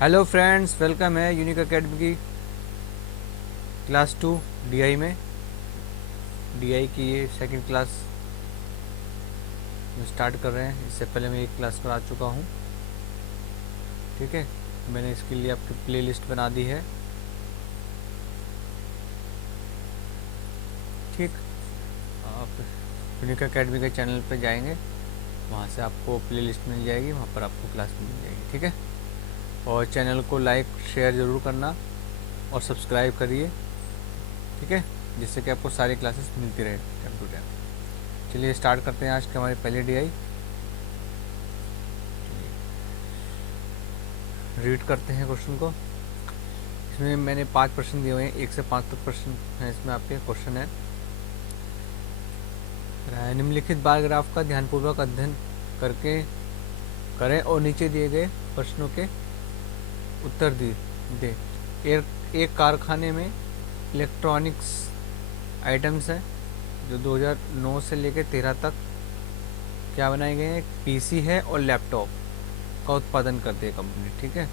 Hello friends, welcome है unique academy की class 2 DI में। डीआई की ये सेकंड क्लास स्टार्ट कर रहे हैं। इससे पहले मैं एक क्लास करा चुका हूँ। ठीक है, मैंने इसके लिए आपकी प्लेलिस्ट बना दी है। ठीक, आप यूनिक एकेडमी के चैनल पे जाएंगे, वहाँ से आपको प्लेलिस्ट मिल जाएगी, वहाँ पर आपको क्लास मिल जाएगी। ठीक है, और चैनल को लाइक शेयर ज़रूर करना और सब्सक्राइब करिए। ठीक है, जिससे कि आपको सारी क्लासेस मिलती रहे टाइम टू टाइम। चलिए स्टार्ट करते हैं आज की हमारी पहली डीआई। रीड करते हैं क्वेश्चन को। इसमें मैंने 5 प्रश्न दिए हुए हैं, 1 से 5 तक प्रश्न हैं इसमें। आपके क्वेश्चन है, निम्नलिखित बार ग्राफ का ध्यानपूर्वक अध्ययन करके करें और नीचे दिए गए प्रश्नों के उत्तर दें। एक कारखाने में इलेक्ट्रॉनिक्स आइटम्स हैं जो 2009 से लेकर 13 तक क्या बनाए गए हैं। एक पीसी है और लैपटॉप का उत्पादन करती है कंपनी। ठीक है,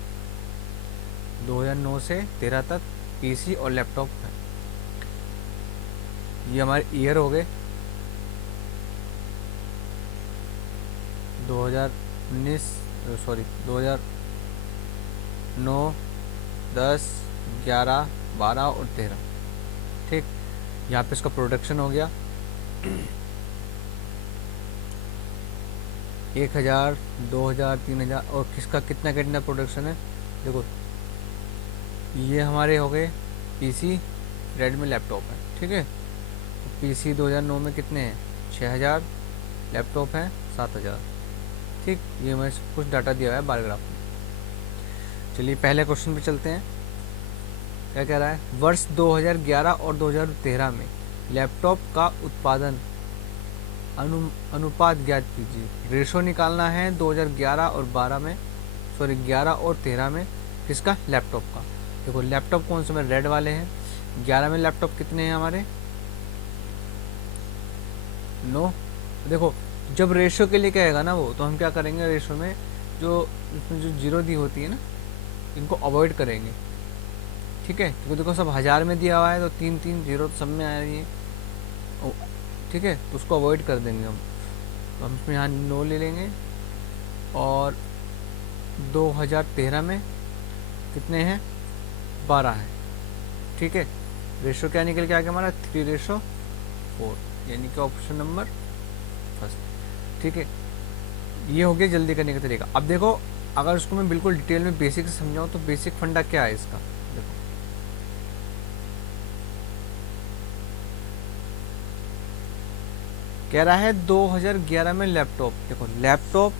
2009 से 13 तक पीसी और लैपटॉप है। ये हमारे ईयर हो गए 2009, 10, 11, 12 और 13। ठीक, यहाँ पे इसका प्रोडक्शन हो गया 1000, 2000, 3000। और किसका कितना कितना प्रोडक्शन है देखो। ये हमारे हो गए पीसी, रेडमी लैपटॉप है। ठीक है, पीसी 2009 में कितने हैं 6000, लैपटॉप हैं 7000। ठीक, ये मैं कुछ डाटा दिया हुआ है बार ग्राफ में। चलिए पहले क्वेश्चन पे चलते हैं। क्या कह रहा है, वर्ष 2011 और 2013 में लैपटॉप का उत्पादन अनुपात ज्ञात कीजिए। रेशो निकालना है 2011 और 12 में, 11 और 13 में किसका, लैपटॉप का। देखो लैपटॉप कौन से में, रेड वाले हैं। 11 में लैपटॉप कितने हैं हमारे 9। देखो जब रेशो के लिए कहेगा ना वो, तो हम क्या करेंगे, रेशो में जो इसमें जो जीरो दी होती है ना, इनको अवॉइड करेंगे। ठीक है, क्योंकि देखो सब हज़ार में दिया हुआ है, तो 3 जीरो तो सब में आ रही है। ठीक है, तो उसको अवॉइड कर देंगे हम। तो हम इसमें यहाँ 9 ले लेंगे। और 2013 में कितने हैं 12 हैं। ठीक है, रेशो क्या निकल के आ गया हमारा 3:4, यानी कि ऑप्शन नंबर फर्स्ट। ठीक है, ये हो गया जल्दी करने का तरीका। अब देखो अगर इसको मैं बिल्कुल डिटेल में बेसिक से समझाऊँ तो बेसिक फंडा क्या है इसका। देखो कह रहा है 2011 में लैपटॉप। देखो लैपटॉप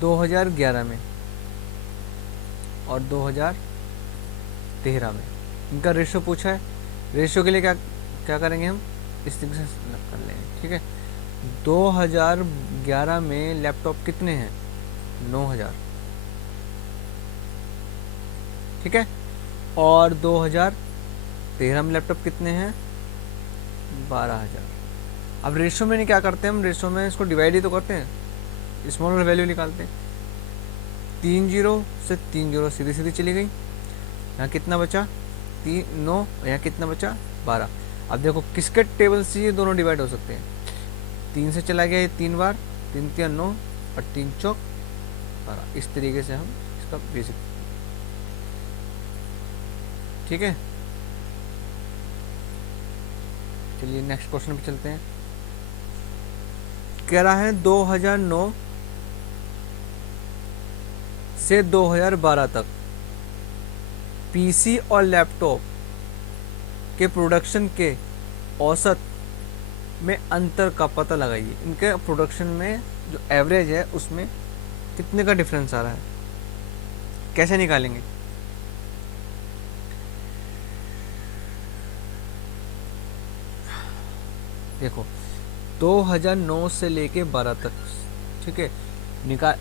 2011 में और 2013 में इनका रेशो पूछा है। रेशो के लिए क्या क्या करेंगे हम, इस तरीके से कर लेंगे। ठीक है, 2011 में लैपटॉप कितने हैं 9000। ठीक है, और 2013 में लैपटॉप कितने हैं 12000। अब रेशो में नहीं क्या करते हैं हम, रेशो में इसको डिवाइड ही तो करते हैं, स्मॉल वैल्यू निकालते हैं। 3 जीरो से 3 जीरो सीधी सीधी चली गई। यहाँ कितना बचा 9, यहाँ कितना बचा 12। अब देखो किसके टेबल से ये दोनों डिवाइड हो सकते हैं। 3 से चला गया ये 3 बार, 3 3 9 और 3 चौक 12। इस तरीके से हम इसका बेसिक। ठीक है, चलिए नेक्स्ट क्वेश्चन पे चलते हैं। कह रहा है 2009 से 2012 तक पीसी और लैपटॉप के प्रोडक्शन के औसत में अंतर का पता लगाइए। इनके प्रोडक्शन में जो एवरेज है उसमें कितने का डिफरेंस आ रहा है, कैसे निकालेंगे। देखो 2009 से लेके 12 तक। ठीक है,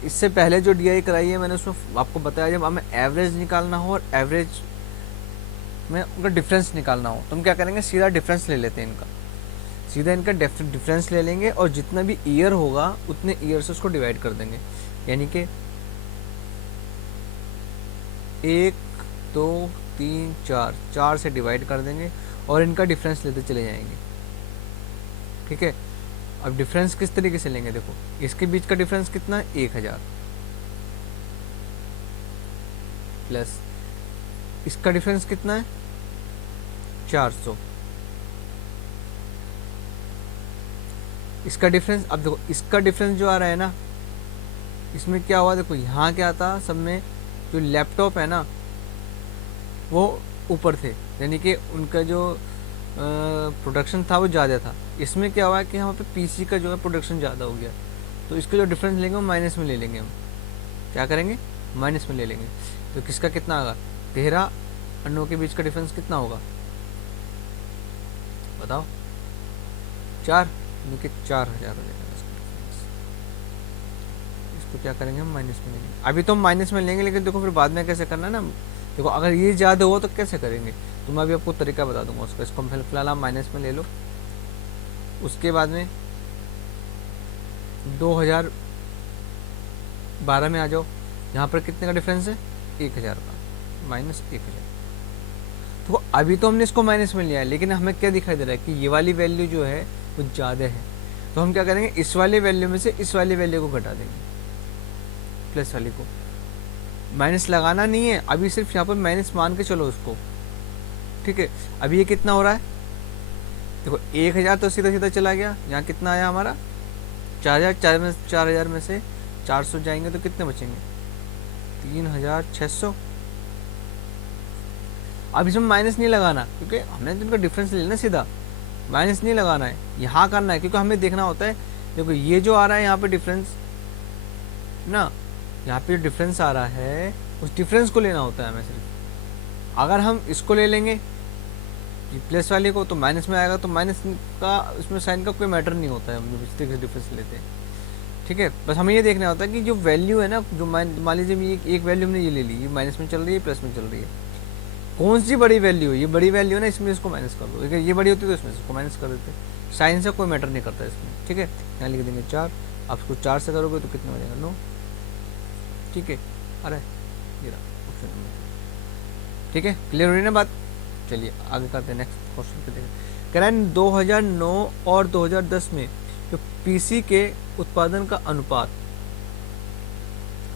इससे पहले जो डीआई कराई है मैंने, उसमें आपको बताया जब हमें एवरेज निकालना हो और एवरेज में उनका डिफरेंस निकालना हो तो हम क्या करेंगे, सीधा डिफरेंस ले लेते हैं इनका। सीधा इनका डिफरेंस ले लेंगे और जितना भी ईयर होगा उतने ईयर से उसको डिवाइड कर देंगे, यानी कि 1 2 3 4, 4 से डिवाइड कर देंगे और इनका डिफरेंस लेते चले जाएंगे। ठीक है, अब डिफरेंस किस तरीके से लेंगे, देखो इसके बीच का डिफरेंस कितना है, 1000 प्लस इसका डिफरेंस कितना है, 400। इसका डिफरेंस, अब देखो इसका डिफरेंस जो आ रहा है ना, इसमें क्या हुआ, देखो यहाँ क्या था, सब में जो लैपटॉप है ना वो ऊपर थे, यानी कि उनका जो प्रोडक्शन था वो ज़्यादा था। इसमें क्या हुआ कि यहाँ पे पीसी का जो है प्रोडक्शन ज़्यादा हो गया, तो इसका जो डिफरेंस लेंगे वो माइनस में ले लेंगे। हम क्या करेंगे, माइनस में ले लेंगे। तो किसका कितना होगा, 13 और 9 के बीच का डिफरेंस कितना होगा, बताओ, 4, यानी कि 4000 हो जाएगा इसका डिफरेंस। इसको क्या करेंगे, हम माइनस में लेंगे। अभी तो हम माइनस में लेंगे, लेकिन देखो फिर बाद में कैसे करना है ना, देखो अगर ये ज़्यादा हो तो कैसे करेंगे, तो मैं अभी आपको तरीका बता दूंगा उसका। इसको फिलहाल आप माइनस में ले लो, उसके बाद में 2012 में आ जाओ, यहाँ पर कितने का डिफरेंस है, 1000 का, माइनस 1000। तो अभी तो हमने इसको माइनस में लिया है, लेकिन हमें क्या दिखाई दे रहा है कि ये वाली वैल्यू जो है वो ज़्यादा है, तो हम क्या करेंगे, इस वाली वैल्यू में से इस वाली वैल्यू को घटा देंगे, प्लस वाली को। माइनस लगाना नहीं है अभी, सिर्फ यहाँ पर माइनस मान के चलो उसको। ठीक है, अभी ये कितना हो रहा है, देखो 1000 तो सीधा सीधा चला गया, यहाँ कितना आया हमारा 4000, 4000 में से 400 जाएंगे तो कितने बचेंगे, 3600। अब इसमें माइनस नहीं लगाना, क्योंकि हमने तो इनका डिफरेंस ले लेना, सीधा माइनस नहीं लगाना है, यहाँ करना है, क्योंकि हमें देखना होता है। देखो ये जो आ रहा है यहाँ पे डिफरेंस ना, यहाँ पे जो डिफरेंस आ रहा है उस डिफरेंस को लेना होता है हमें सिर्फ। अगर हम इसको ले लेंगे प्लस वाले को तो माइनस में आएगा, तो माइनस का उसमें साइन का कोई मैटर नहीं होता है, हम इस तरीके से डिफरेंस लेते हैं। ठीक है, बस हमें ये देखना होता है कि जो वैल्यू है ना, जो मान लीजिए एक वैल्यू हमने ये ले ली, ये माइनस में चल रही है, प्लस में चल रही है, कौन सी बड़ी वैल्यू है, ये बड़ी वैल्यू है ना, इसमें इसको माइनस कर दो। अगर ये बड़ी होती है तो इसमें इसको माइनस कर देते, साइन से कोई मैटर नहीं करता इसमें। ठीक है, यहाँ लिख देंगे 4, आप इसको 4 से करोगे तो कितना हो जाएगा, 9। ठीक है, अरे ये ऑप्शन नंबर। ठीक है, क्लियर हुई ना बात। चलिए आगे करते हैं, नेक्स्ट क्वेश्चन पे देखें। कह रहा है 2009 और 2010 में जो पीसी के उत्पादन का अनुपात,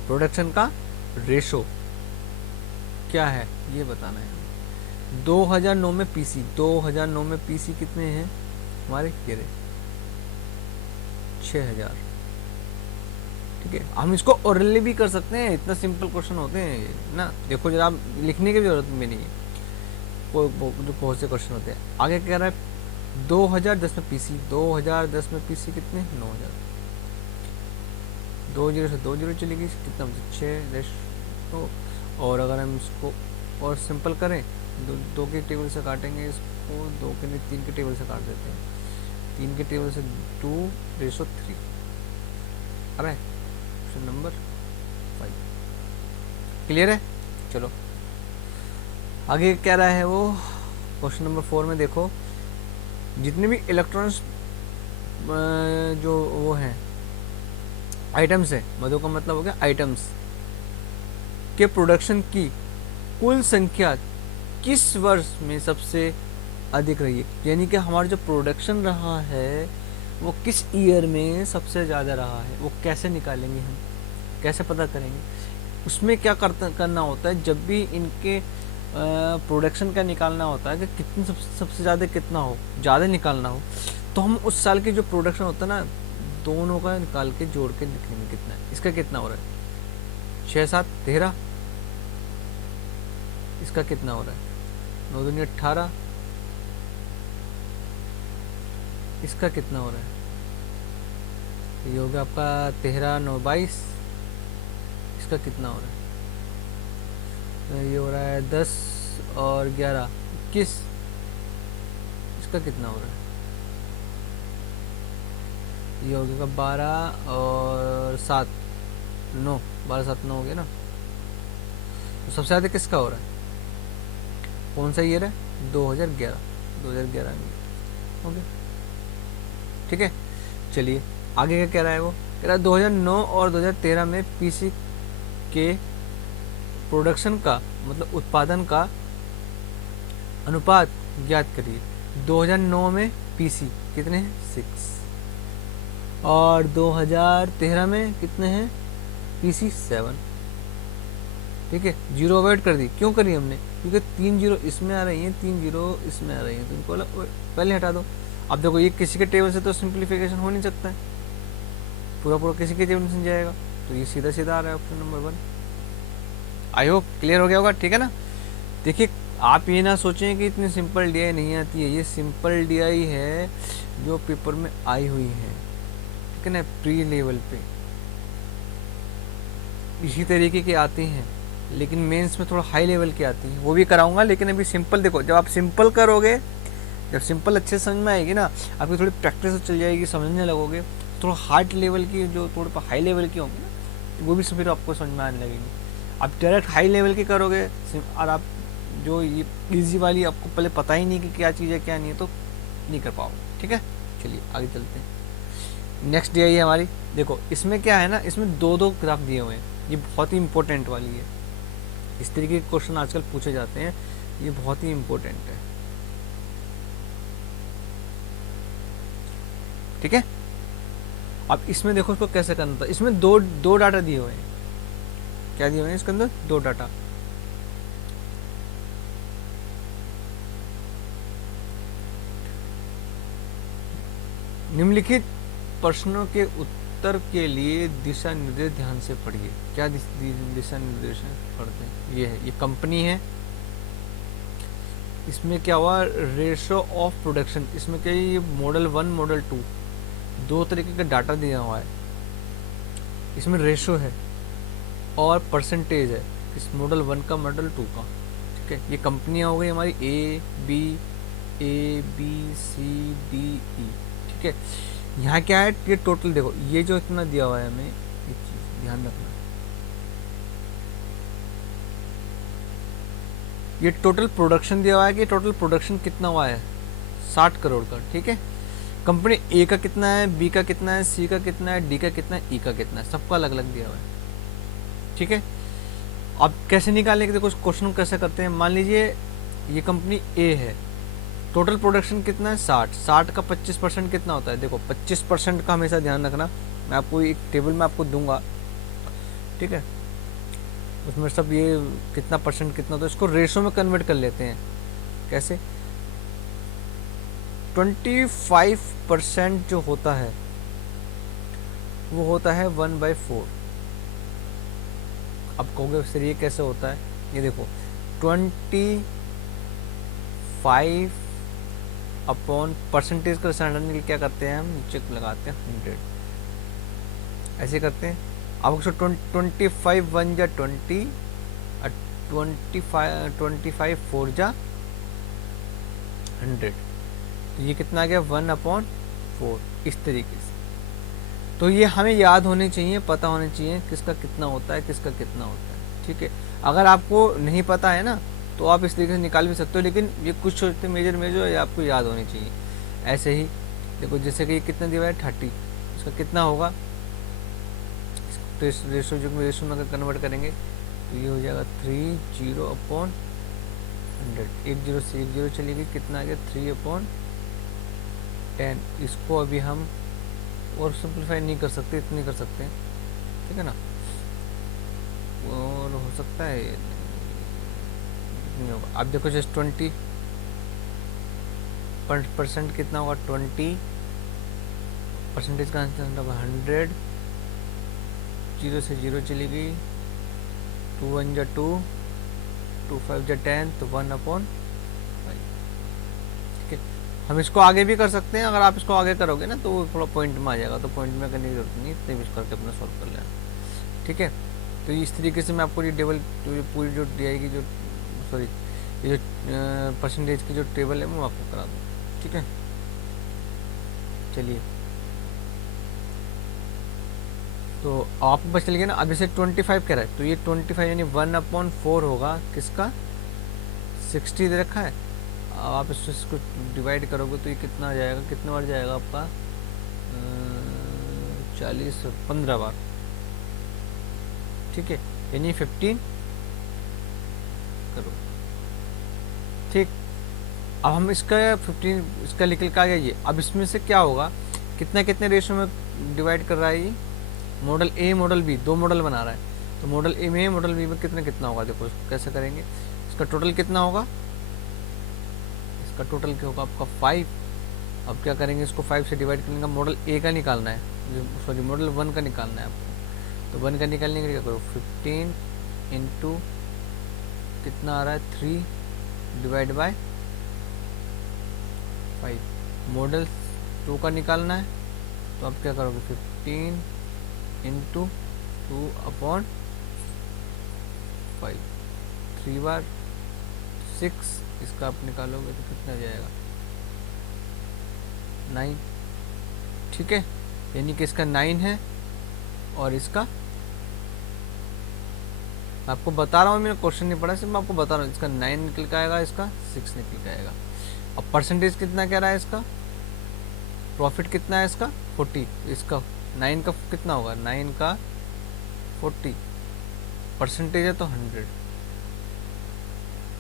प्रोडक्शन का रेशो क्या है, ये बताना है। 2009 में पीसी, 2009 में पीसी कितने हैं हमारे, ये रहे 6000। ठीक है, हम इसको ओरली भी कर सकते हैं, इतना सिंपल क्वेश्चन होते हैं ना। देखो जरा, लिखने की भी जरूरत भी नहीं है, बहुत से क्वेश्चन होते हैं। आगे कह रहा है 2010 में पीसी, 2010 में पीसी कितने, 9000। 20 से 20 चली गई, कितना बचा, 6। तो और अगर हम इसको और सिंपल करें, दो के टेबल से काटेंगे इसको, 2 के नहीं 3 के टेबल से काट देते हैं, 3 के टेबल से 2:3। अरे ऑप्शन नंबर 5 क्लियर है। चलो आगे क्या रहा है वो, क्वेश्चन नंबर 4 में देखो, जितने भी इलेक्ट्रॉनिक्स जो वो हैं आइटम्स है, मधु का मतलब हो गया आइटम्स के प्रोडक्शन की कुल संख्या किस वर्ष में सबसे अधिक रही है, यानी कि हमारा जो प्रोडक्शन रहा है वो किस ईयर में सबसे ज़्यादा रहा है, वो कैसे निकालेंगे, हम कैसे पता करेंगे। उसमें क्या करना होता है, जब भी इनके प्रोडक्शन का निकालना होता है कि कितनी सबसे ज़्यादा कितना हो, ज़्यादा निकालना हो, तो हम उस साल की जो प्रोडक्शन होता है ना, दोनों का निकाल के जोड़ के लिखेंगे कितना है, इसका कितना हो रहा है, 6 7 13, इसका कितना हो रहा है, 9 दूनी 18, इसका कितना हो रहा है, ये हो गया आपका 13 9 22, इसका कितना हो रहा है, ये हो रहा है 10 और 11 21, इसका कितना हो रहा है, ये हो गया 12 और 7 9, 12 7 9 हो गया ना। तो सबसे ज़्यादा किसका हो रहा है, कौन सा ईयर है, 2011 में। ओके ठीक है, चलिए आगे क्या कह रहा है वो, कह रहा है 2009 और 2013 में पीसी के प्रोडक्शन का मतलब उत्पादन का अनुपात ज्ञात करिए। 2009 में पीसी कितने हैं 6 और 2013 में कितने हैं पीसी 7। ठीक है, जीरो अवॉइड कर दी, क्यों करी हमने, क्योंकि 3 जीरो इसमें आ रही हैं, 3 जीरो इसमें आ रही हैं, तो इनको पहले हटा दो। अब देखो ये किसी के टेबल से तो सिंप्लीफिकेशन हो नहीं सकता है, पूरा पूरा किसी के टेबल से जाएगा, तो ये सीधा सीधा आ रहा है option number 1। I hope clear हो गया होगा, ठीक है ना। देखिए आप ये ना सोचें कि इतनी सिंपल डीआई नहीं आती है, ये सिंपल डीआई है जो पेपर में आई हुई है, ठीक है ना, प्री लेवल पे इसी तरीके की आती हैं, लेकिन मेंस में थोड़ा हाई लेवल की आती है, वो भी कराऊंगा। लेकिन अभी सिंपल देखो, जब आप सिंपल करोगे, जब सिंपल अच्छे से समझ में आएगी ना, आपकी थोड़ी प्रैक्टिस चल जाएगी, समझने लगोगे, थोड़ा हार्ड लेवल की जो थोड़े हाई लेवल की होंगी ना, वो भी फिर आपको समझ में आने लगेगी। आप डायरेक्ट हाई लेवल की करोगे और आप जो ये ईजी वाली आपको पहले पता ही नहीं कि क्या चीज़ है क्या नहीं है, तो नहीं कर पाओगे। ठीक है, चलिए आगे चलते हैं। नेक्स्ट डे है हमारी, देखो इसमें क्या है ना, इसमें दो दो ग्राफ दिए हुए हैं, ये बहुत ही इंपॉर्टेंट वाली है, इस तरीके के क्वेश्चन आजकल पूछे जाते हैं, ये बहुत ही इंपॉर्टेंट है। ठीक है, अब इसमें देखो इसको कैसे करना था, इसमें दो डाटा दिए हुए हैं, क्या दिए हुए हैं इसके अंदर, दो डाटा। निम्नलिखित प्रश्नों के उत्तर के लिए दिशा निर्देश ध्यान से पढ़िए। क्या दिशा निर्देश पढ़ते हैं, ये है, ये कंपनी है, इसमें क्या हुआ, रेशो ऑफ प्रोडक्शन, इसमें क्या, ये मॉडल 1 मॉडल 2 दो तरीके का डाटा दिया हुआ है, इसमें रेशो है और परसेंटेज है, इस मॉडल 1 का मॉडल 2 का। ठीक है, ये कंपनियां हो गई हमारी A B C D E. ठीक है, यहाँ क्या है, ये टोटल देखो, ये जो इतना दिया हुआ है हमें, ये चीज ध्यान रखना, ये टोटल प्रोडक्शन दिया हुआ है कि टोटल प्रोडक्शन कितना हुआ है 60 करोड़ का। ठीक है, कंपनी ए का कितना है, बी का कितना है, सी का कितना है, डी का कितना है, ई का कितना है, सबका अलग अलग दिया हुआ है। ठीक है, अब कैसे निकालेंगे, देखो क्वेश्चन कैसे करते हैं, मान लीजिए ये कंपनी ए है, टोटल प्रोडक्शन कितना है 60 का 25% कितना होता है, देखो 25% का हमेशा ध्यान रखना, मैं आपको एक टेबल में आपको दूंगा। ठीक है, उसमें सब ये कितना परसेंट कितना होता है, इसको रेशो में कन्वर्ट कर लेते हैं। कैसे, 25% जो होता है वो होता है 1/4। अब कहोगे सर ये कैसे होता है, ये देखो 25 अपॉन परसेंटेज का समझने के लिए क्या करते हैं हम, नीचे लगाते हैं 100, ऐसे करते हैं। अब उसको 25 1 जा 20, 25 4 जा 100, तो ये कितना आ गया 1/4, इस तरीके से। तो ये हमें याद होने चाहिए, पता होने चाहिए किसका कितना होता है, किसका कितना होता है। ठीक है, अगर आपको नहीं पता है ना तो आप इस तरीके से निकाल भी सकते हो, लेकिन ये कुछ छोटे मेजर ये आपको याद होनी चाहिए। ऐसे ही देखो, जैसे कि ये कितना दिया है 30, इसका कितना होगा, तो इस रेशो में अगर कन्वर्ट करेंगे तो ये हो जाएगा 30/100, 1 0 से 1 0 चली गई, कितना आ गया 3/10। इसको अभी हम और सिंप्लीफाई नहीं कर सकते, इतने कर सकते हैं। ठीक है ना, और हो सकता है नहीं होगा। अब देखो जस्ट 20% कितना होगा, 20 परसेंटेज का आंसर होगा 100, 0 से 0 चली गई, 2 1 जा 2, 2 5 जा 10, तो 1/5। ठीक है, हम इसको आगे भी कर सकते हैं, अगर आप इसको आगे करोगे ना तो थोड़ा पॉइंट में आ जाएगा, तो पॉइंट में करने की जरूरत नहीं, इतने भी करके अपना सॉल्व कर लेना। ठीक है, तो इस तरीके से मैं आपको ये टेबल पूरी जो दी आएगी, जो सॉरी ये जो परसेंटेज की जो टेबल है वो आपको करा दूँ। ठीक है, चलिए, तो आपको पता चल गया ना। अब इसे 25 कह रहा है, तो ये 25 यानी 1/4 होगा किसका, 60 दे रखा है। अब आप इसको डिवाइड करोगे तो ये कितना आ जाएगा, कितने बार जाएगा आपका 40 और 15 बार, ठीक है, यानी 15 करो। ठीक, अब हम इसका 15 इसका निकल के आ गया ये। अब इसमें से क्या होगा, कितना कितने रेशो में डिवाइड कर रहा है ये, मॉडल ए मॉडल बी, दो मॉडल बना रहा है, तो मॉडल ए में मॉडल बी में कितना कितना होगा, देखो इसको कैसे करेंगे। इसका टोटल कितना होगा, इसका टोटल क्या होगा आपका 5। अब क्या करेंगे, इसको 5 से डिवाइड करने का, मॉडल ए का निकालना है, सॉरी मॉडल 1 का निकालना है आपको। तो 1 का निकालने के लिए क्या करो, 15 इंटू कितना आ रहा है 3 डिवाइड बाय 5। मॉडल 2 का निकालना है, तो आप क्या करोगे, 15 इंटू 2/5, 3 बार 6, इसका आप निकालोगे तो कितना जाएगा 9, ठीक है, यानी कि इसका 9 है और इसका, आपको बता रहा हूँ, मैंने क्वेश्चन नहीं पढ़ा, सिर्फ मैं आपको बता रहा हूँ, इसका 9 निकल के आएगा, इसका 6 निकल के आएगा। अब परसेंटेज कितना कह रहा है इसका, प्रॉफिट कितना है इसका 40, इसका 9 का कितना होगा, 9 का 40, परसेंटेज है तो 100,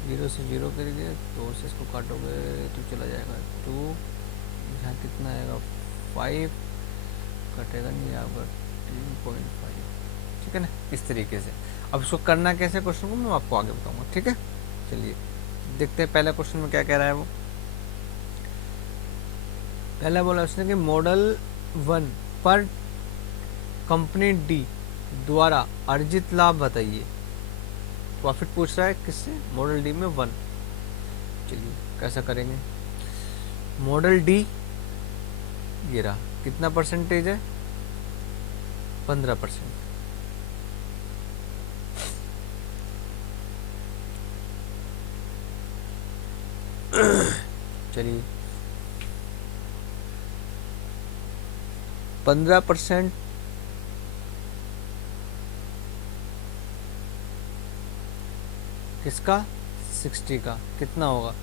0 से 0 करेंगे, 2 से इसको काटोगे तो चला जाएगा 2, यहाँ कितना आएगा 5, कटेगा नहीं आपका 3.5, ठीक है ना, इस तरीके से। अब इसको करना कैसे क्वेश्चन को मैं आपको आगे बताऊंगा, ठीक है। चलिए देखते हैं पहला क्वेश्चन में क्या कह रहा है वो। पहला बोला उसने कि मॉडल 1 पर कंपनी डी द्वारा अर्जित लाभ बताइए। प्रॉफिट पूछ रहा है किससे, मॉडल डी में 1। चलिए कैसा करेंगे, मॉडल डी ये रहा, कितना परसेंटेज है 15%। चलिए 15% किसका, 60 का, कितना होगा,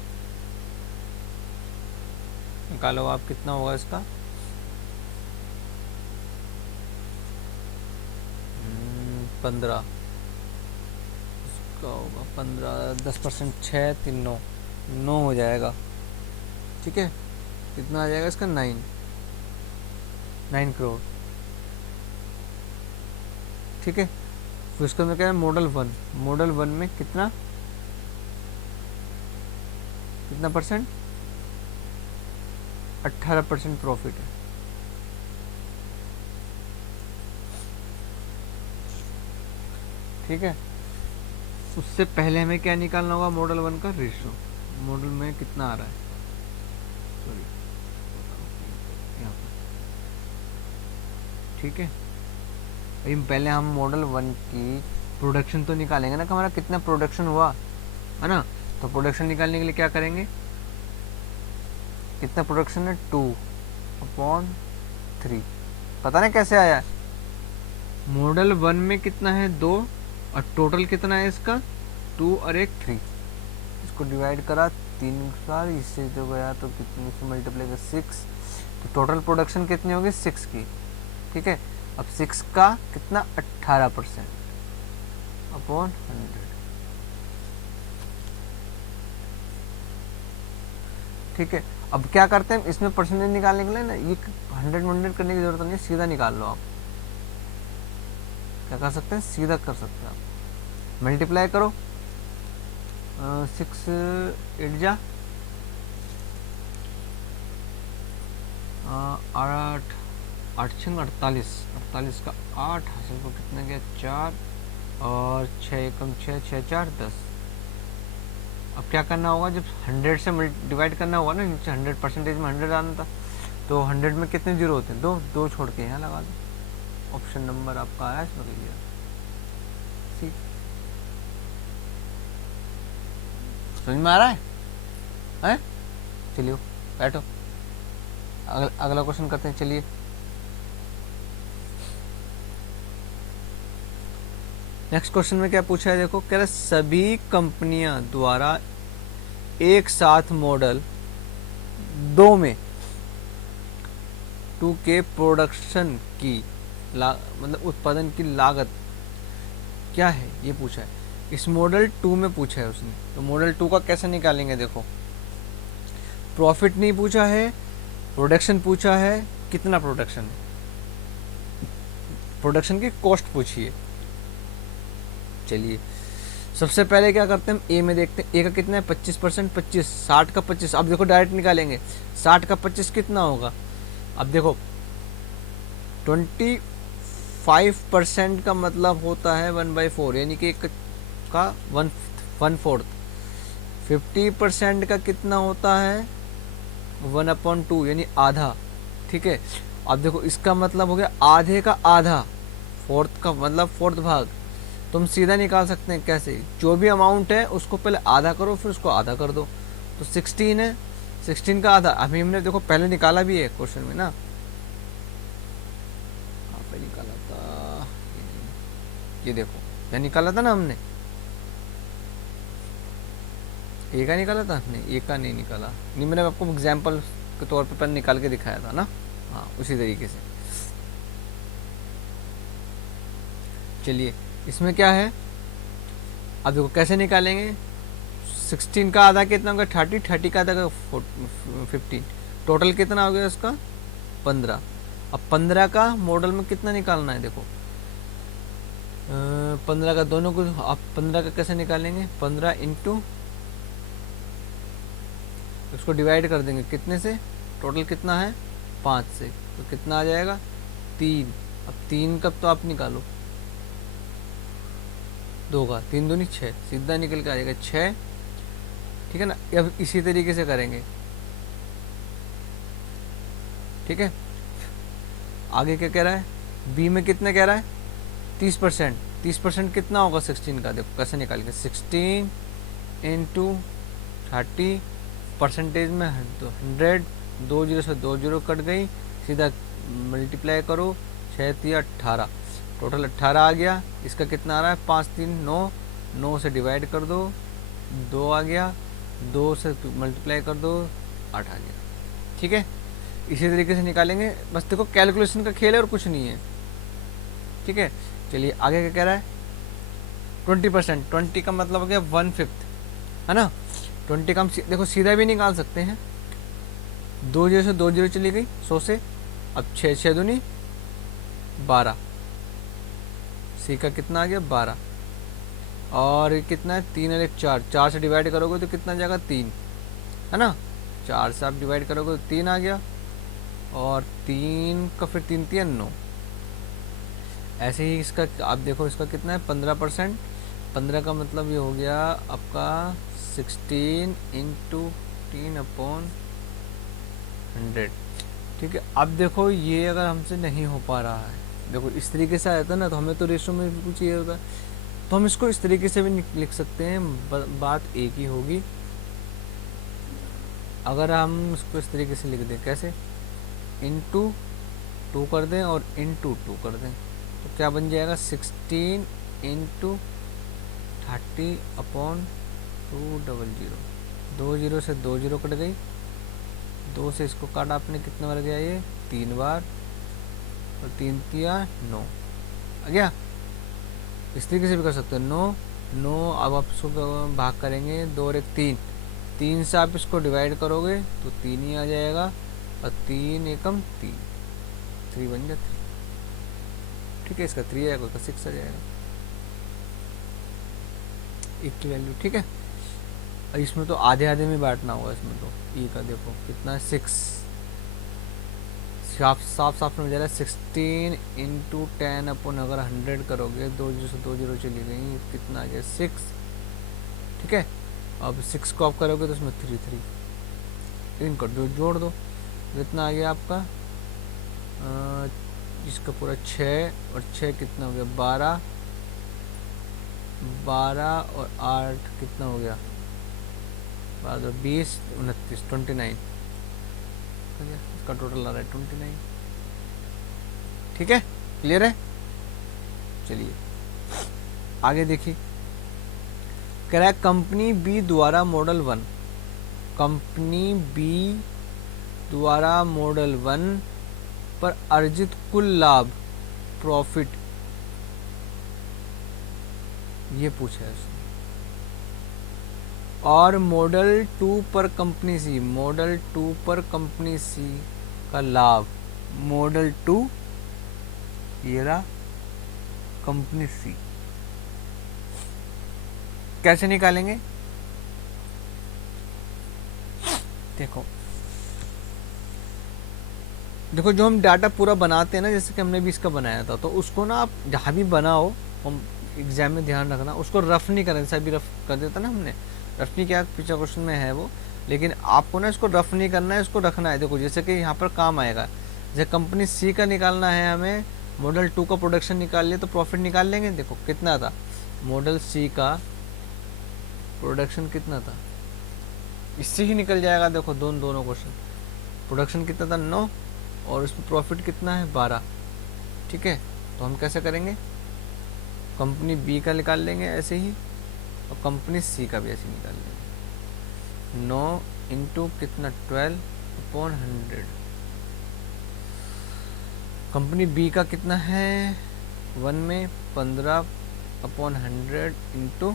निकालो आप, कितना होगा इसका, 15, इसका होगा 15, 10%, 6 3 9, 9 हो जाएगा, ठीक है, कितना आ जाएगा इसका 9 करोड़, ठीक है। फिर उसके अंदर क्या है, मॉडल 1, मॉडल 1 में कितना कितना परसेंट, 18% प्रॉफिट है, ठीक है। उससे पहले हमें क्या निकालना होगा, मॉडल 1 का रेशो, मॉडल में कितना आ रहा है, सॉरी यहाँ पर, ठीक है। अभी पहले हम मॉडल 1 की प्रोडक्शन तो निकालेंगे ना कि हमारा कितना प्रोडक्शन हुआ है ना, तो प्रोडक्शन निकालने के लिए क्या करेंगे, कितना प्रोडक्शन है 2/3, पता नहीं कैसे आया, मॉडल 1 में कितना है 2 और टोटल कितना है इसका 2 और 1 3, इसको डिवाइड करा 3 बार, इससे जो गया तो कितने से मल्टीप्लाई कर 6, तो टोटल प्रोडक्शन कितनी होगी 6 की, ठीक है। अब 6 का कितना 18%/100, ठीक है। अब क्या करते हैं, इसमें परसेंटेज निकालने के लिए ना ये 100 करने की जरूरत नहीं है, सीधा निकाल लो आप, क्या कर सकते हैं, सीधा कर सकते हैं आप, मल्टीप्लाई करो 6 8 जा 8 8 6 48, 48 का 8 हासिल को कितना गया 4 और 6 एकम 6 6 4 10। अब क्या करना होगा, जब 100 से डिवाइड करना होगा ना, नीचे 100% में 100 आना था, तो 100 में कितने जीरो होते हैं, 2 2 छोड़ के यहाँ लगा दो, ऑप्शन नंबर आपका आया इसमें क्लियर, ठीक, समझ में आ रहा है? चलिए बैठो, अगला क्वेश्चन करते हैं। चलिए नेक्स्ट क्वेश्चन में क्या पूछा है, देखो कह रहा है सभी कंपनियां द्वारा एक साथ मॉडल 2 में टू के प्रोडक्शन की मतलब उत्पादन की लागत क्या है, ये पूछा है। इस मॉडल 2 में पूछा है उसने, तो मॉडल 2 का कैसे निकालेंगे? देखो, प्रॉफिट नहीं पूछा है, प्रोडक्शन पूछा है, कितना प्रोडक्शन है, प्रोडक्शन की कॉस्ट पूछी है। चलिए सबसे पहले क्या करते हैं, हम ए में देखते हैं। ए का कितना है 25%, 25, 60 का 25। अब देखो डायरेक्ट निकालेंगे, 60 का 25 कितना होगा? अब देखो 25% का मतलब होता है 1/4, यानी कि एक का 1/4। 50% का कितना होता है 1/2, यानी आधा। ठीक है, अब देखो इसका मतलब हो गया आधे का आधा, फोर्थ का मतलब फोर्थ भाग। तुम सीधा निकाल सकते हैं, कैसे? जो भी अमाउंट है उसको पहले आधा करो, फिर उसको आधा कर दो। तो 16 है, 16 का आधा। अभी हमने देखो पहले निकाला भी है क्वेश्चन में ना, पे निकाला था, ये देखो ये निकाला था ना हमने, ए का निकाला था, नहीं ए का नहीं निकाला, नहीं मैंने आपको एग्जाम्पल के तौर पर पहले निकाल के दिखाया था ना। हाँ उसी तरीके से। चलिए इसमें क्या है, अब देखो कैसे निकालेंगे। 16 का आधा कितना होगा 30, 30 का आधा का 15, टोटल कितना हो गया इसका 15। अब 15 का मॉडल में कितना निकालना है? देखो 15 का दोनों को, आप 15 का कैसे निकालेंगे? 15 इंटू, उसको डिवाइड कर देंगे कितने से, टोटल कितना है 5 से, तो कितना आ जाएगा 3। अब 3 कब तो आप निकालो, 2 का 3 दूनी 6, सीधा निकल के आ जाएगा 6। ठीक है ना, अब इसी तरीके से करेंगे। ठीक है, आगे क्या कह रहा है, बी में कितना कह रहा है 30%। 30% कितना होगा 16 का? देखो कैसे निकालेंगे, 16 इंटू 30, परसेंटेज में 100, 2 जीरो से 2 जीरो कट गई, सीधा मल्टीप्लाई करो, 6 3 18, टोटल 18 आ गया। इसका कितना आ रहा है 5 3 9, 9 से डिवाइड कर दो, 2 आ गया, 2 से मल्टीप्लाई कर दो, 8 आ गया। ठीक है, इसी तरीके से निकालेंगे। बस देखो कैलकुलेशन का खेल है और कुछ नहीं है। ठीक है, चलिए आगे क्या कह रहा है 20%। 20 का मतलब हो गया 1/5, है ना। 20 का हम देखो सीधा भी निकाल सकते हैं, 2 जीरो से 2 जीरो चली गई 100 से, अब 6 6 दूनी 12, सी का कितना आ गया 12, और ये कितना है 3 और 1 4, 4 से डिवाइड करोगे तो कितना आ जाएगा 3, है ना। 4 से आप डिवाइड करोगे तो 3 आ गया, और 3 का फिर 3 3 9। ऐसे ही इसका आप देखो, इसका कितना है 15%। 15 का मतलब ये हो गया आपका 16 इंटू 3/100। ठीक है, अब देखो ये अगर हमसे नहीं हो पा रहा है, देखो इस तरीके से आया था ना, तो हमें तो रेशो में भी कुछ ये होता है, तो हम इसको इस तरीके से भी लिख सकते हैं, बात एक ही होगी। अगर हम इसको इस तरीके से लिख दें, कैसे, इंटू 2 कर दें और इंटू 2 कर दें, तो क्या बन जाएगा 16 इंटू 30/200। 2 जीरो से 2 जीरो कट गई, 2 से इसको काटा आपने, कितने बार गया ये 3 बार, और 3 3 9 आ गया। इस तरीके से भी कर सकते हो 9 9। अब आप इसको भाग करेंगे, 2 और 1 3, 3 से आप इसको डिवाइड करोगे तो 3 ही आ जाएगा, और 3 एकम 3, 3 बन गया 3। ठीक है, इसका 3 आएगा, उसका 6 आ जाएगा, एक की वैल्यू। ठीक है, इसमें तो आधे आधे में बांटना होगा, इसमें तो ई का देखो कितना है 6, साफ साफ साफ समझ आ रहा है। 16 इंटू 10/, अगर 100 करोगे, 2 जीरो से 2 जीरो चली गई, कितना आ गया 6। ठीक है, अब 6 को आप करोगे तो उसमें 3 3 3 कर दो, जोड़ दो, कितना आ गया आपका इसका पूरा 6, और 6 कितना हो गया 12, 12 और 8 कितना हो गया 12 20 29 29, इसका टोटल आ रहा है 29। ठीक है, क्लियर है। चलिए आगे देखिए, कह रहा है कंपनी बी द्वारा मॉडल 1, कंपनी बी द्वारा मॉडल 1 पर अर्जित कुल लाभ प्रॉफिट, ये पूछा है उसने। और मॉडल 2 पर कंपनी सी, मॉडल 2 पर कंपनी सी का लाभ, मॉडल 2 ये रहा कंपनी सी, कैसे निकालेंगे? देखो देखो जो हम डाटा पूरा बनाते हैं ना, जैसे कि हमने भी इसका बनाया था, तो उसको ना आप जहाँ भी बनाओ, हम एग्जाम में ध्यान रखना, उसको रफ नहीं करना। जैसे अभी रफ कर देता ना हमने, रफ नहीं किया, पिछले क्वेश्चन में है वो, लेकिन आपको ना इसको रफ नहीं करना है, इसको रखना है। देखो जैसे कि यहाँ पर काम आएगा, जैसे कंपनी सी का निकालना है हमें, मॉडल 2 का प्रोडक्शन निकाल लिया तो प्रॉफिट निकाल लेंगे। देखो कितना था मॉडल सी का प्रोडक्शन, कितना था, इससे ही निकल जाएगा। देखो दोनों क्वेश्चन, प्रोडक्शन कितना था 9 और उसमें प्रॉफिट कितना है 12। ठीक है, तो हम कैसे करेंगे, कंपनी बी का निकाल लेंगे ऐसे ही, और कंपनी सी का भी ऐसे निकाल लेंगे। 9 इंटू कितना 12/100। कंपनी बी का कितना है 1 में 15/100 इंटू,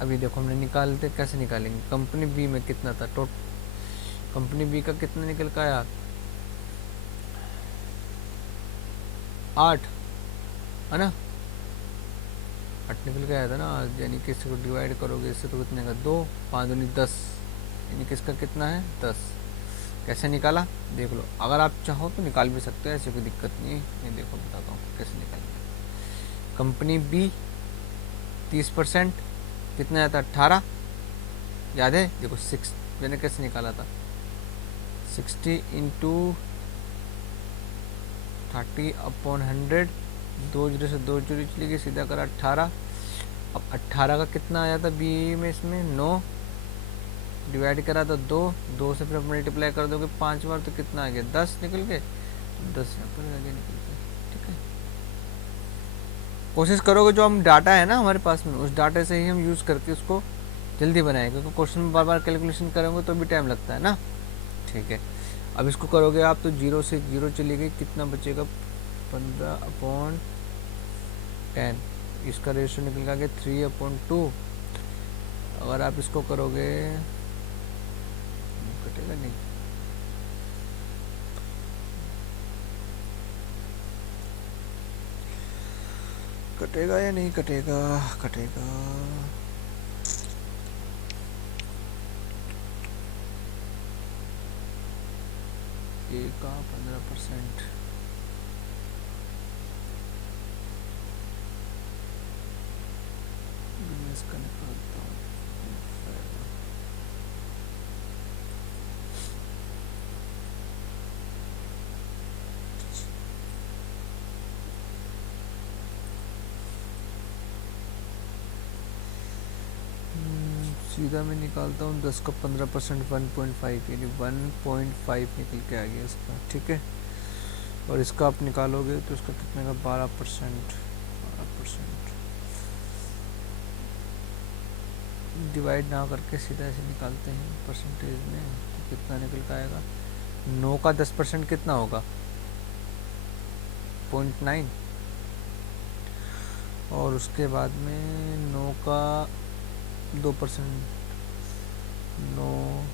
अभी देखो हमने निकालते कैसे निकालेंगे, कंपनी बी में कितना था कंपनी बी का कितना निकल का आया 8 है ना, 8 निकल के आया था ना, यानी कि इसको डिवाइड करोगे इससे तो कितने का 2, 5 दूनी 10, यानी कि इसका कितना है 10। कैसे निकाला देख लो, अगर आप चाहो तो निकाल भी सकते हो, ऐसी कोई दिक्कत नहीं है। ये देखो बताता हूँ कैसे निकालेंगे। कंपनी बी 30% कितना आता 18, याद है, देखो 6 मैंने कैसे निकाला था, 60 इंटू 30/100, 2 जीरो से 2 जीरो चली गई, सीधा करा 18। अब 18 का कितना आया था बी में, इसमें 9 डिवाइड करा तो 2 से फिर मल्टीप्लाई कर दोगे 5 बार तो कितना आ गया 10 निकल गए, 10 यहाँ पर आगे निकल गए। ठीक है, कोशिश करोगे जो हम डाटा है ना हमारे पास में, उस डाटा से ही हम यूज़ करके उसको जल्दी बनाएंगे, क्योंकि क्वेश्चन में बार बार कैलकुलेशन करेंगे तो भी टाइम लगता है ना। ठीक है, अब इसको करोगे आप तो 0 से 0 चली गई, कितना बचेगा 15/10, इसका रेशियो निकल गया 3/2। अगर आप इसको करोगे कटेगा नहीं, कटेगा या नहीं कटेगा, कटेगा। ए का 15%, इसका निकालता हूँ। सीधा मैं निकालता हूँ 10 का 15% 1.5, यानी 1.5 निकल के आ गया इसका। ठीक है, और इसका आप निकालोगे तो इसका कितने का 12%, 12% डिवाइड ना करके सीधा ऐसे निकालते हैं परसेंटेज में, तो कितना निकल के आएगा 9 का 10% कितना होगा 0.9, और उसके बाद में 9 का 2%, 9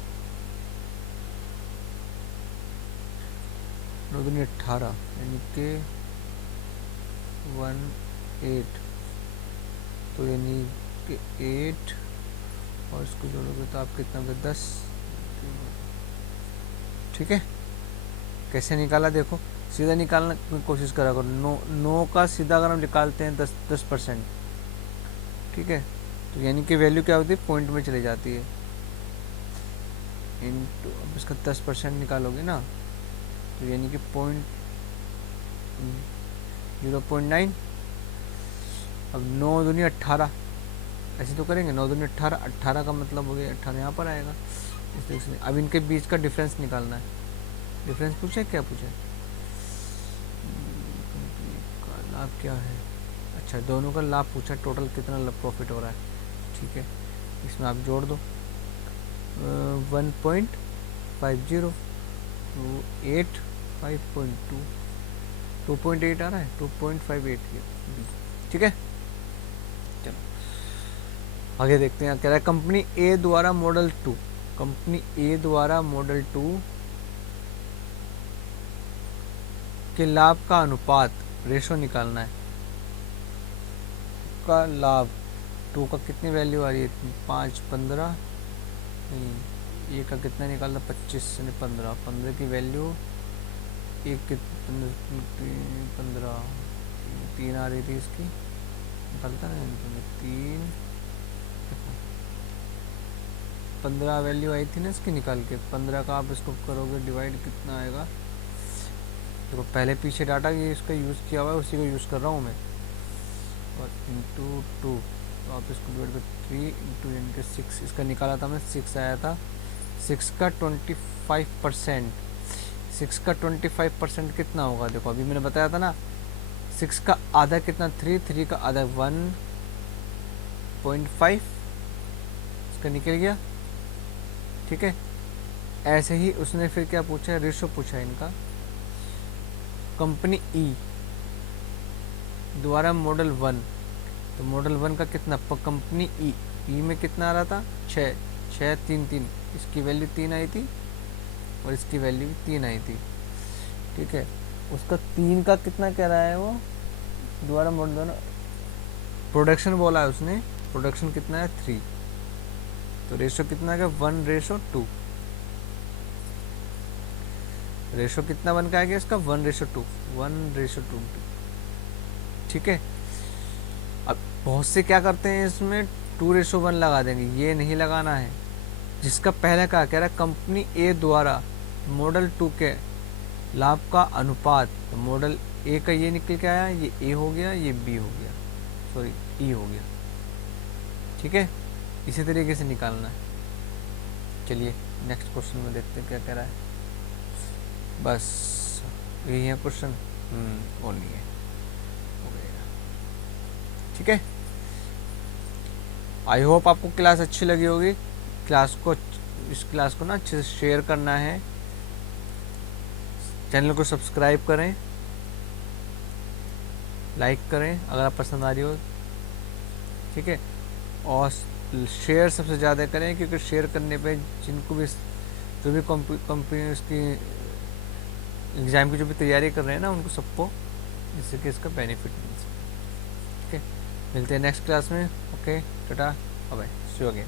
दूनी 18, यानी कि 18, तो यानी कि 8, और इसको जोड़ोगे तो आप कितना होगा 10। ठीक है, कैसे निकाला देखो, सीधा निकालने की कोशिश करा करो। 9 का सीधा अगर हम निकालते हैं 10%, ठीक है, तो यानी कि वैल्यू क्या होती है पॉइंट में चली जाती है, इनटू अब इसका 10% निकालोगे ना, तो यानी कि 0.9। अब 9 दूनी 18, ऐसे तो करेंगे 9 दूनी 18, 18 का मतलब हो गया 18 यहाँ पर आएगा। इसलिए अब इनके बीच का डिफरेंस निकालना है। डिफरेंस पूछे, क्या पूछे, लाभ क्या है, अच्छा दोनों का लाभ पूछा, टोटल कितना प्रॉफिट हो रहा है। ठीक है, इसमें आप जोड़ दो 1.50, तो 8 5.2 2.8 आ रहा है, 2.58 ये, ठीक है। चलो आगे देखते हैं, कह रहा है कंपनी ए द्वारा मॉडल 2, कंपनी ए द्वारा मॉडल 2 के लाभ का अनुपात रेशो निकालना है। का लाभ 2 का कितनी वैल्यू आ रही है, 5 15 नहीं, ए का कितना निकालना, 25 ने 15, 15 की वैल्यू एक के 15 3 आ रही थी इसकी, निकलता है 3 15 वैल्यू आई थी ना इसकी निकाल के, 15 का आप इसको करोगे डिवाइड कितना आएगा, देखो पहले पीछे डाटा ये इसका यूज़ किया हुआ है उसी को यूज़ कर रहा हूँ मैं, और इंटू 2 तो आप इसको डिवाइड कर 3 इंटू 6 इसका निकाला था मैं, 6 आया था। 6 का 25%, 6 का 25% कितना होगा, देखो अभी मैंने बताया था ना, 6 का आधा कितना 3, 3 का आधा 1.5 इसका निकल गया, ठीक है। ऐसे ही उसने फिर क्या पूछा, रेशो पूछा इनका, कंपनी ई द्वारा मॉडल 1, तो मॉडल 1 का कितना, कंपनी ई में कितना आ रहा था, 6 6 3 3, इसकी वैल्यू 3 आई थी और इसकी वैल्यू भी 3 आई थी, ठीक है। उसका 3 का कितना कह रहा है वो, द्वारा मॉडल प्रोडक्शन बोला है उसने, प्रोडक्शन कितना है 3, तो रेशो कितना है 1:2, रेशो कितना बन के आएगा इसका 1:2, 1:2, ठीक है। अब बहुत से क्या करते हैं इसमें 2:1 लगा देंगे, ये नहीं लगाना है। जिसका पहले का कह रहा है कंपनी ए द्वारा मॉडल 2 के लाभ का अनुपात, तो मॉडल ए का ये निकल के आया, ये ए हो गया, ये बी हो गया, सॉरी ई हो गया, ठीक है। इसी तरीके से निकालना है। चलिए नेक्स्ट क्वेश्चन में देखते हैं क्या कह रहा है, बस यही है क्वेश्चन, और नहीं है, हो गया, ठीक है। आई होप आपको क्लास अच्छी लगी होगी, इस क्लास को ना अच्छे से शेयर करना है, चैनल को सब्सक्राइब करें, लाइक करें अगर आप पसंद आ रही हो, ठीक है, और शेयर सबसे ज़्यादा करें, क्योंकि शेयर करने पे जिनको भी जो भी कंपनी उसकी एग्ज़ाम की जो भी तैयारी कर रहे हैं ना, उनको सबको इससे कि इसका बेनिफिट मिल सके, ठीक है। मिलते हैं नेक्स्ट क्लास में, okay tata bye, see you again.